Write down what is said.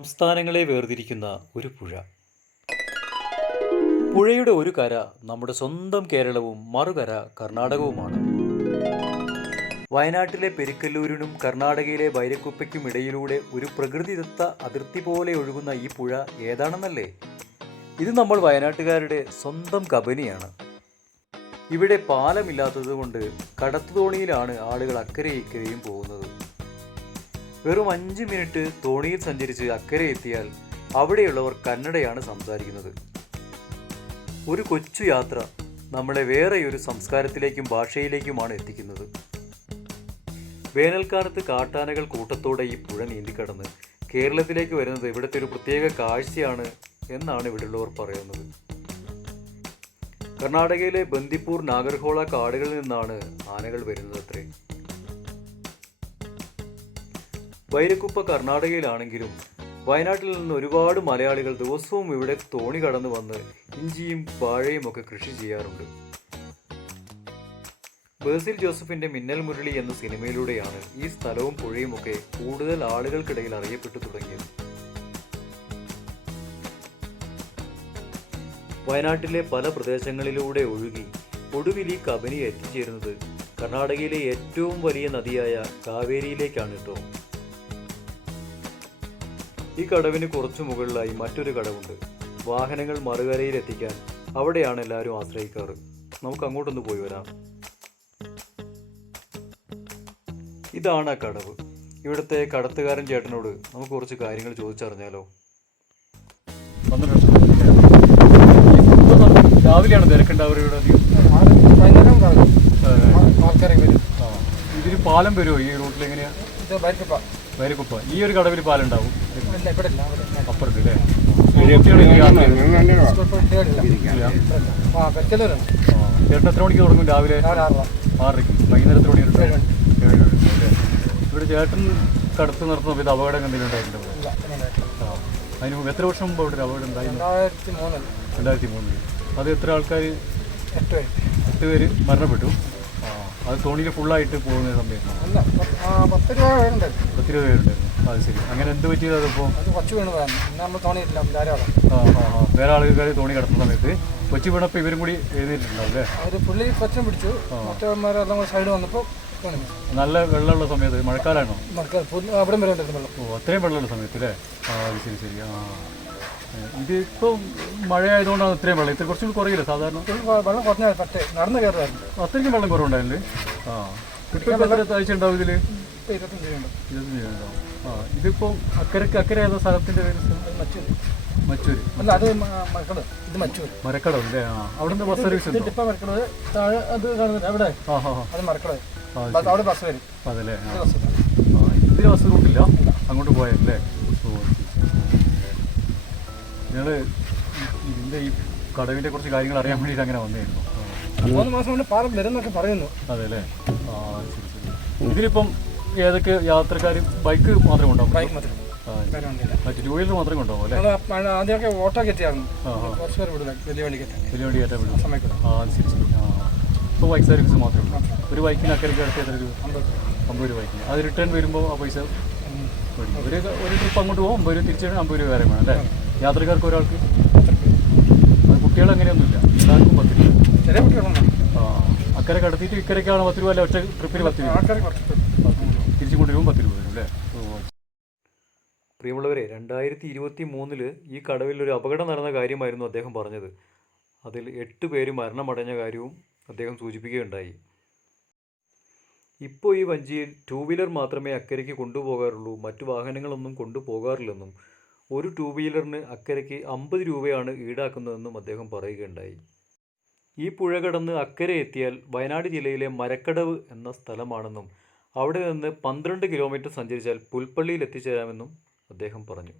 സംസ്ഥാനങ്ങളെ വേർതിരിക്കുന്ന ഒരു പുഴ. പുഴയുടെ ഒരു കര നമ്മുടെ സ്വന്തം കേരളവും മറുകര കർണാടകവുമാണ്. വയനാട്ടിലെ പെരിക്കല്ലൂരിനും കർണാടകയിലെ ബൈരക്കുപ്പയ്ക്കും ഇടയിലൂടെ ഒരു പ്രകൃതിദത്ത അതിർത്തി പോലെ ഒഴുകുന്ന ഈ പുഴ ഏതാണെന്നല്ലേ? ഇത് നമ്മൾ വയനാട്ടുകാരുടെ സ്വന്തം കബനിയാണ്. ഇവിടെ പാലമില്ലാത്തതുകൊണ്ട് കടത്തുതോണിയിലാണ് ആളുകൾ അക്കരെ ഇക്കരെയും പോകുന്നത്. വെറും 5 മിനിറ്റ് തോണിയിൽ സഞ്ചരിച്ച് അക്കരെ എത്തിയാൽ അവിടെയുള്ളവർ കന്നഡയാണ് സംസാരിക്കുന്നത്. ഒരു കൊച്ചു യാത്ര നമ്മളെ വേറെയൊരു സംസ്കാരത്തിലേക്കും ഭാഷയിലേക്കുമാണ് എത്തിക്കുന്നത്. വേനൽക്കാലത്ത് കാട്ടാനകൾ കൂട്ടത്തോടെ ഈ പുഴ നീന്തിക്കടന്ന് കേരളത്തിലേക്ക് വരുന്നത് ഇവിടുത്തെ ഒരു പ്രത്യേക കാഴ്ചയാണ് എന്നാണ് ഇവിടെയുള്ളവർ പറയുന്നത്. കർണാടകയിലെ ബന്ദിപ്പൂർ നാഗർഹോള കാടുകളിൽ നിന്നാണ് ആനകൾ വരുന്നത് അത്രേ. ബൈരക്കുപ്പ കർണാടകയിലാണെങ്കിലും വയനാട്ടിൽ നിന്ന് ഒരുപാട് മലയാളികൾ ദിവസവും ഇവിടെ തോണി കടന്നു വന്ന് ഇഞ്ചിയും വാഴയും ഒക്കെ കൃഷി ചെയ്യാറുണ്ട്. ബേസിൽ ജോസഫിന്റെ മിന്നൽ മുരളി എന്ന സിനിമയിലൂടെയാണ് ഈ സ്ഥലവും പുഴയും ഒക്കെ കൂടുതൽ ആളുകൾക്കിടയിൽ അറിയപ്പെട്ടു തുടങ്ങിയത്. വയനാട്ടിലെ പല പ്രദേശങ്ങളിലൂടെ ഒഴുകി ഒടുവിൽ ഈ കബനി എത്തിച്ചേരുന്നത് കർണാടകയിലെ ഏറ്റവും വലിയ നദിയായ കാവേരിയിലേക്കാണ് കേട്ടോ. ഈ കടവിന് കുറച്ചു മുകളിലായി മറ്റൊരു കടവുണ്ട്. വാഹനങ്ങൾ മറുകരയിൽ എത്തിക്കാൻ അവിടെയാണ് എല്ലാവരും ആശ്രയിക്കാറ്. നമുക്ക് അങ്ങോട്ടൊന്ന് പോയി വരാം. ഇതാണ് ആ കടവ്. ഇവിടുത്തെ കടത്തുകാരൻ ചേട്ടനോട് നമുക്ക് കുറച്ച് കാര്യങ്ങൾ ചോദിച്ചറിഞ്ഞാലോ? രാവിലെയാണ് തിരക്കുണ്ടാവുക. ഇതിന് പാലം വരുമോ ഈ റൂട്ടിൽ? എങ്ങനെയാ? ബൈരക്കുപ്പ ഈ ഒരു കടവിൽ പാലുണ്ടാവും അപ്പുറത്ത് അല്ലേ? ചേട്ടൻ എത്ര മണിക്ക് തുടങ്ങും? രാവിലെ 6:00. വൈകുന്നേരം എത്ര മണി? 7 ഇവിടെ ചേട്ടൻ കടത്ത് നടത്തുന്ന ഇത് അപകടം എന്തെങ്കിലും ഉണ്ടായിട്ടുണ്ടോ? അതിന് മുമ്പ് എത്ര വർഷം മുമ്പ് അവിടെ ഒരു അപകടം ഉണ്ടായിരുന്നു? 2003. അത് എത്ര ആൾക്കാർ? 8 പേര് മരണപ്പെട്ടു. അത് തോണിയിൽ ഫുള്ളായിട്ട് പോകുന്ന സമയം 10-20 പേരുണ്ടായിരുന്നു. അത് ശരി. അങ്ങനെ എന്ത് പറ്റിയത്? അതിപ്പോൾ വേറെ ആളുകൾ തോണി കിടത്തുന്ന സമയത്ത് കൊച്ചു വീണപ്പോൾ ഇവരും കൂടി എഴുന്നേറ്റിട്ടുണ്ടാവും അല്ലേ? സൈഡ് വന്നപ്പോൾ നല്ല വെള്ളമുള്ള സമയത്ത് മഴക്കാലാണോ? ഓ, അത്രയും വെള്ളമുള്ള സമയത്ത് അല്ലേ? അത് ശരി ശരി. ഇതിപ്പോൾ മഴ ആയതുകൊണ്ടാണ് ഇത്രയും വെള്ളം. ഇത്ര കുറച്ചുകൂടി കുറയില്ല സാധാരണ? വെള്ളം കുറഞ്ഞാൽ നടന്നു കയറുമായിരുന്നു. അത്രയ്ക്കും വെള്ളം കുറവുണ്ടായില്ലേ? ഇപ്പോൾ എത്ര ആഴ്ച ഉണ്ടാവും ഇതിൽ? 25 ഉണ്ടാവും. ഇതിപ്പോൾ അക്കരെ ഏതാ സ്ഥലത്തിൻ്റെ പേര്? മച്ചൂര്. അല്ല, അത് മരക്കടവ്. ഇത് മച്ചൂര് മരക്കടവ് അല്ലേ? അവിടെ നിന്ന് ബസ് സർവീസ് ഉണ്ട്. ഇപ്പം മരക്കടവ് താഴെ അത് കാണുന്നുണ്ട് അവിടെ. അത് മരക്കടവ്. അവിടെ ബസ് വരും. അതല്ലേ? ഇതിന് ബസ് റൂട്ടില്ല, അങ്ങോട്ട് പോയല്ലേ? ഞങ്ങൾ ഇതിൻ്റെ ഈ കടവിൻ്റെ കുറച്ച് കാര്യങ്ങൾ അറിയാൻ വേണ്ടിയിട്ട് അങ്ങനെ വന്നിരുന്നു. 3 മാസം കൊണ്ട് പാലം വരുന്നൊക്കെ പറയുന്നു. അതെ അല്ലേ? ശരി ശരി. ഇതിലിപ്പം ഏതൊക്കെ യാത്രക്കാർ? ബൈക്ക് മാത്രമേ ഉണ്ടാവും? ബൈക്ക് മാത്രം, മറ്റു 2 വീലർ മാത്രമേ ഉണ്ടാവും അല്ലേ? ആദ്യമൊക്കെ ഓട്ടോ കയറ്റിയായിരുന്നു. കുറച്ച് പേർ വിടും വലിയ വണ്ടി കയറ്റാൻ വിടും. ശരി ശരി. ഇപ്പോൾ ബൈക്ക് സർവീസ് മാത്രമേ ഉള്ളൂ. ഒരു ബൈക്കിന് അക്കരയ്ക്ക് അടുത്ത് എത്ര രൂപ? 50 രൂപ ബൈക്കിന്. അത് റിട്ടേൺ വരുമ്പോൾ ആ പൈസ ഒരു ട്രിപ്പ് അങ്ങോട്ട് പോകും 50 രൂപ, തിരിച്ചു 50 രൂപ വേറെ വേണം അല്ലേ? യാത്രക്കാർക്ക് ഒരാൾക്ക്? അത് കുട്ടികൾ അങ്ങനെയൊന്നുമില്ല, എല്ലാവർക്കും 10 രൂപ. ചെറിയ കുട്ടികളാണ്. അക്കരെ കടത്തിയിട്ട് ഇക്കരയ്ക്കാണ് 10 രൂപ അല്ലേ? ഒറ്റ ട്രിപ്പിന് 10 രൂപ. തിരിച്ചു കൊണ്ടുവരുമ്പോൾ 10 രൂപ വരും അല്ലേ? പ്രിയമുള്ളവരെ, 2023 ഈ കടവിൽ ഒരു അപകടം നടന്ന കാര്യമായിരുന്നു അദ്ദേഹം പറഞ്ഞത്. അതിൽ 8 പേര് മരണമടഞ്ഞ കാര്യവും അദ്ദേഹം സൂചിപ്പിക്കുകയുണ്ടായി. ഇപ്പോൾ ഈ വഞ്ചിയിൽ 2 വീലർ മാത്രമേ അക്കരയ്ക്ക് കൊണ്ടുപോകാറുള്ളൂ, മറ്റു വാഹനങ്ങളൊന്നും കൊണ്ടുപോകാറില്ലെന്നും 1 2 വീലറിന് അക്കരയ്ക്ക് 50 രൂപയാണ് ഈടാക്കുന്നതെന്നും അദ്ദേഹം പറയുകയുണ്ടായി. ഈ പുഴ കടന്ന് അക്കരെ എത്തിയാൽ വയനാട് ജില്ലയിലെ മരക്കടവ് എന്ന സ്ഥലമാണെന്നും അവിടെ നിന്ന് 12 കിലോമീറ്റർ സഞ്ചരിച്ചാൽ പുൽപ്പള്ളിയിൽ എത്തിച്ചേരാമെന്നും അദ്ദേഹം പറഞ്ഞു.